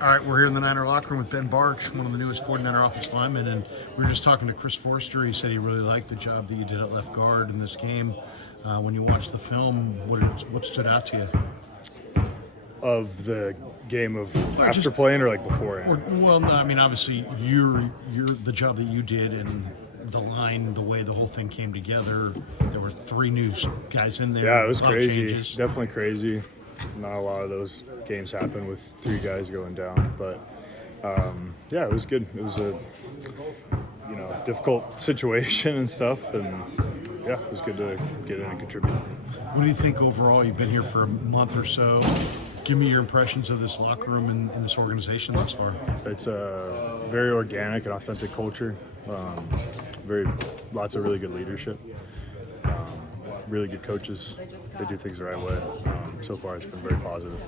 All right, we're here in the Niner locker room with Ben Bartch, one of the newest 49er offensive linemen, and we were just talking to Chris Forster. He said he really liked the job that you did at left guard in this game. When you watched the film, what stood out to you? Of the game of Well, after just- playing or like before? Well, no, I mean, obviously, you're the job that you did and the line, the way the whole thing came together. There were three new guys in there. Yeah, it was a lot of crazy. changes. Definitely crazy. Not a lot of those games happen with three guys going down, but yeah, it was good. It was a difficult situation and stuff, and yeah, it was good to get in and contribute. What do you think overall? You've been here for a month or so. Give me your impressions of this locker room and this organization thus far. It's a very organic and authentic culture. Lots of really good leadership. Really good coaches. They do things the right way. So far, it's been very positive.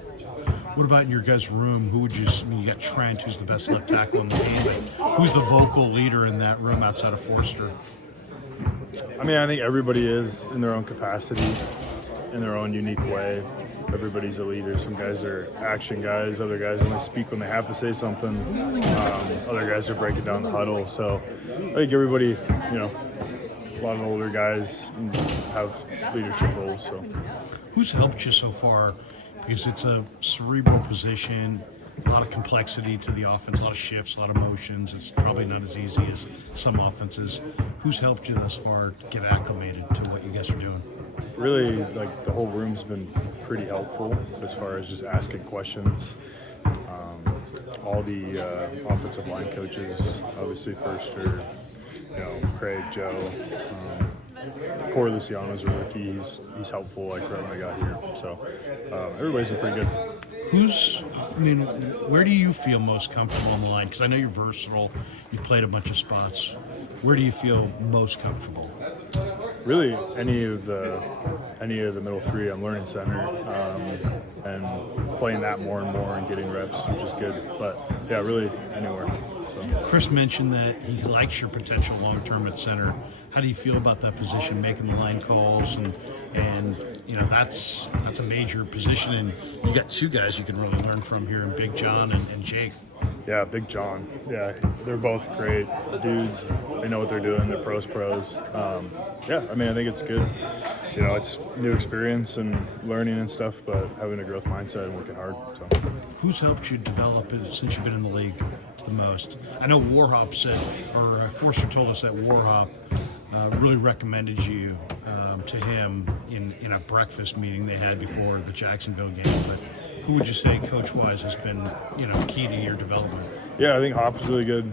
What about in your guys' room? Who would you? I mean, you got Trent, who's the best left tackle in the game, but who's the vocal leader in that room outside of Forster? I mean, I think everybody is in their own capacity, in their own unique way. Everybody's a leader. Some guys are action guys. Other guys only speak when they have to say something. Other guys are breaking down the huddle. So I think everybody, a lot of older guys have leadership roles. So Who's helped you so far? Because it's a cerebral position, a lot of complexity to the offense, a lot of shifts, a lot of motions. It's probably not as easy as some offenses. Who's helped you thus far get acclimated to what you guys are doing? really, like, the whole room's been pretty helpful as far as just asking questions. All the offensive line coaches, obviously Forster, Craig, Joe. Corey Luciano's a rookie. He's helpful, like, right when I got here. So everybody's been pretty good. Where do you feel most comfortable on the line? Because I know you're versatile. You've played a bunch of spots. Where do you feel most comfortable? Really, any of the middle three. I'm learning center and playing that more and more and getting reps, which is good. But yeah, really anywhere. So. Chris mentioned that he likes your potential long term at center. How do you feel about that position, making the line calls and that's a major position, and you got two guys you can really learn from here in Big John and Jake. Yeah, Big John. Yeah, they're both great dudes. They know what they're doing. They're pros. Yeah, I think it's good. It's new experience and learning and stuff, but having a growth mindset and working hard. So. Who's helped you develop it since you've been in the league the most? I know Warhop said, or Forster told us that Warhop really recommended you to him in a breakfast meeting they had before the Jacksonville game. But who would you say, coach-wise, has been key to your development? Yeah, I think Hop is really good.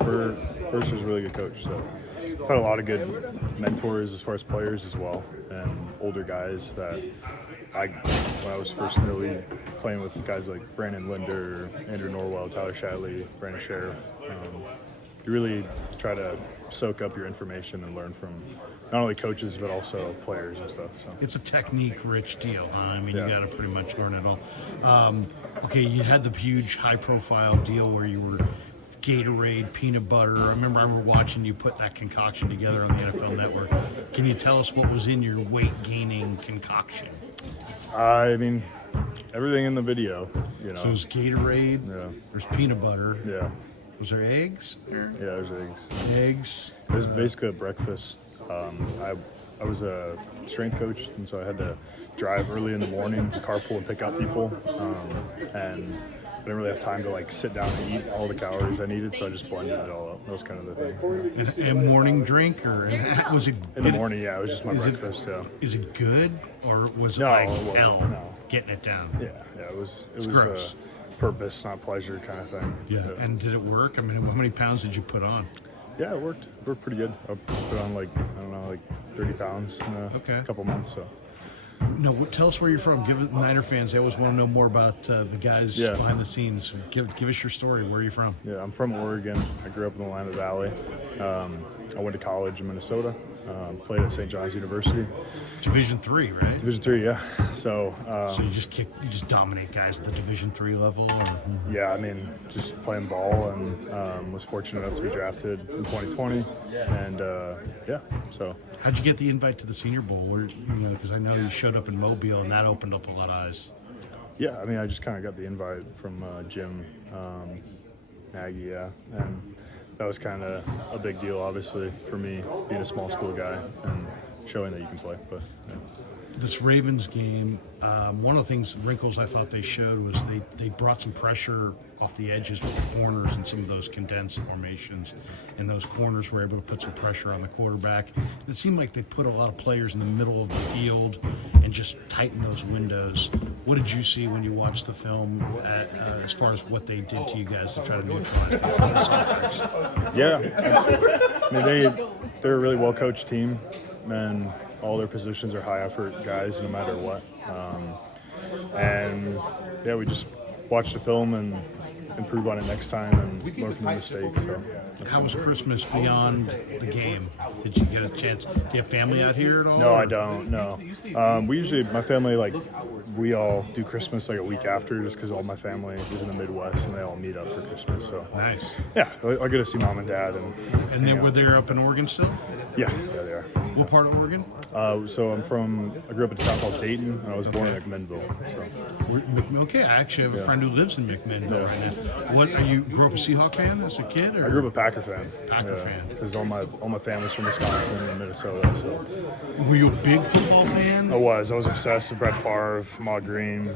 Forster's a really good coach. So I've had a lot of good mentors as far as players as well, and older guys that when I was first in the league, playing with guys like Brandon Linder, Andrew Norwell, Tyler Shadley, Brandon Sheriff. You really try to soak up your information and learn from not only coaches but also players and stuff. So it's a technique-rich deal, huh? You got to pretty much learn it all. Okay, you had the huge, high-profile deal where you were Gatorade, peanut butter. I remember watching you put that concoction together on the NFL Network. Can you tell us what was in your weight-gaining concoction? Everything in the video. So it was Gatorade. Yeah. There's peanut butter. Yeah. Was there eggs there? Yeah, there's eggs. Eggs. It was basically a breakfast. I was a strength coach, and so I had to drive early in the morning, carpool and pick up people, and I didn't really have time to sit down and eat all the calories I needed, so I just blended it all up. That was kind of the thing. And morning drink, or was it? In the morning, yeah, it was just my breakfast. Is it good, or was it No, like it wasn't, hell no. getting it down? Yeah, it was gross. Purpose, not pleasure kind of thing. Yeah, and did it work? How many pounds did you put on? Yeah, it worked. It worked pretty good. I put on 30 pounds in a couple months. So. No, tell us where you're from. Give Niner fans, they always want to know more about the guys behind the scenes. Give us your story. Where are you from? Yeah, I'm from Oregon. I grew up in the Willamette Valley. I went to college in Minnesota. Played at St. John's University. Division III, right? Division III, yeah. So you just dominate guys at the Division III level? Or? Yeah, just playing ball, and was fortunate enough to be drafted in 2020. And so. How'd you get the invite to the Senior Bowl? Because I know you showed up in Mobile, and that opened up a lot of eyes. Yeah, I mean, I just kind of got the invite from Jim Nagy, and that was kind of a big deal, obviously, for me, being a small school guy and showing that you can play. But yeah. This Ravens game, one of the things, wrinkles I thought they showed was they brought some pressure off the edges with the corners and some of those condensed formations, and those corners were able to put some pressure on the quarterback. It seemed like they put a lot of players in the middle of the field and just tightened those windows. What did you see when you watched the film as far as what they did to you guys to try to neutralize this offense? Yeah, I mean, they're a really well-coached team, and all their positions are high-effort guys no matter what. And, yeah, we just watch the film and improve on it next time and learn from the mistakes. So. How was Christmas beyond the game? Did you get a chance? Do you have family out here at all? No, I don't. No, we usually, my family, like, we all do Christmas like a week after, just because all my family is in the Midwest and they all meet up for Christmas. So Nice. yeah, I get to see mom and dad And then were they up in Oregon still? Yeah, they are. What part of Oregon? So I grew up in a town called Dayton, and I was born in McMinnville. So. Okay, I actually have a friend who lives in McMinnville right now. What you grew up a Seahawk fan as a kid? Or? I grew up a Packer fan. Packer fan. Because all my family's from Wisconsin and Minnesota. So Were you a big football fan? I was obsessed with Brett Favre, Maud Green,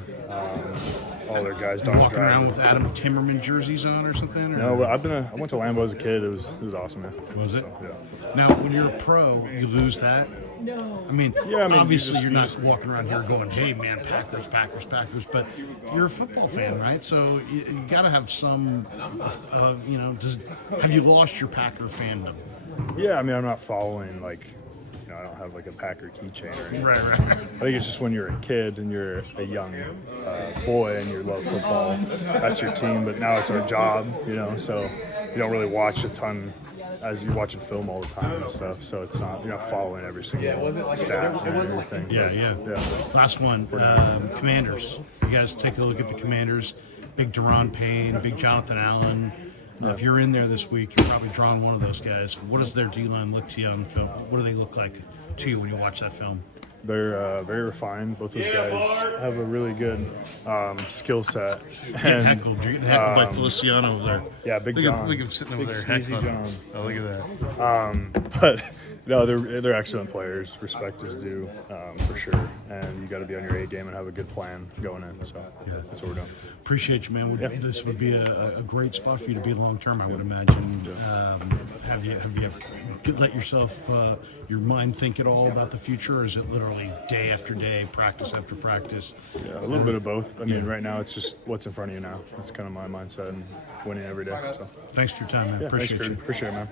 all their guys. Walking around with Adam Timmerman jerseys on or something? Or? No, I went to Lambeau as a kid. It was awesome, man. Was it? So, yeah. Now, when you're a pro, you lose that. I mean, obviously you're not walking around here going, "Hey, man, Packers, Packers, Packers," but you're a football fan, right? So you got to have some, have you lost your Packer fandom? Yeah, I mean, I'm not following I don't have like a Packer keychain or anything. Right. I think it's just when you're a kid and you're a young boy and you love football, that's your team. But now it's our job, so you don't really watch a ton as you're watching film all the time and stuff. So you're not following every single stat and everything. Yeah. Last one, Commanders. You guys take a look at the Commanders. Big Deron Payne, big Jonathan Allen. If you're in there this week, you're probably drawing one of those guys. What does their D-line look to you on film? What do they look like to you when you watch that film? They're very refined. Both those guys have a really good skill set. You're getting heckled by Feliciano over there. Yeah, Big John. Look at him sitting over Big there sneezy heckling. John. Oh, look at that. But no, they're excellent players. Respect is due for sure. And you got to be on your A game and have a good plan going in. So that's what we're doing. Appreciate you, man. This would be a great spot for you to be long term, I would imagine. Have you let yourself your mind think at all about the future, or is it literally day after day, practice after practice? Yeah, a little bit of both. I mean, right now it's just what's in front of you now. That's kind of my mindset and winning every day. So. Thanks for your time, man. Yeah, Appreciate thanks, you. Appreciate it, man.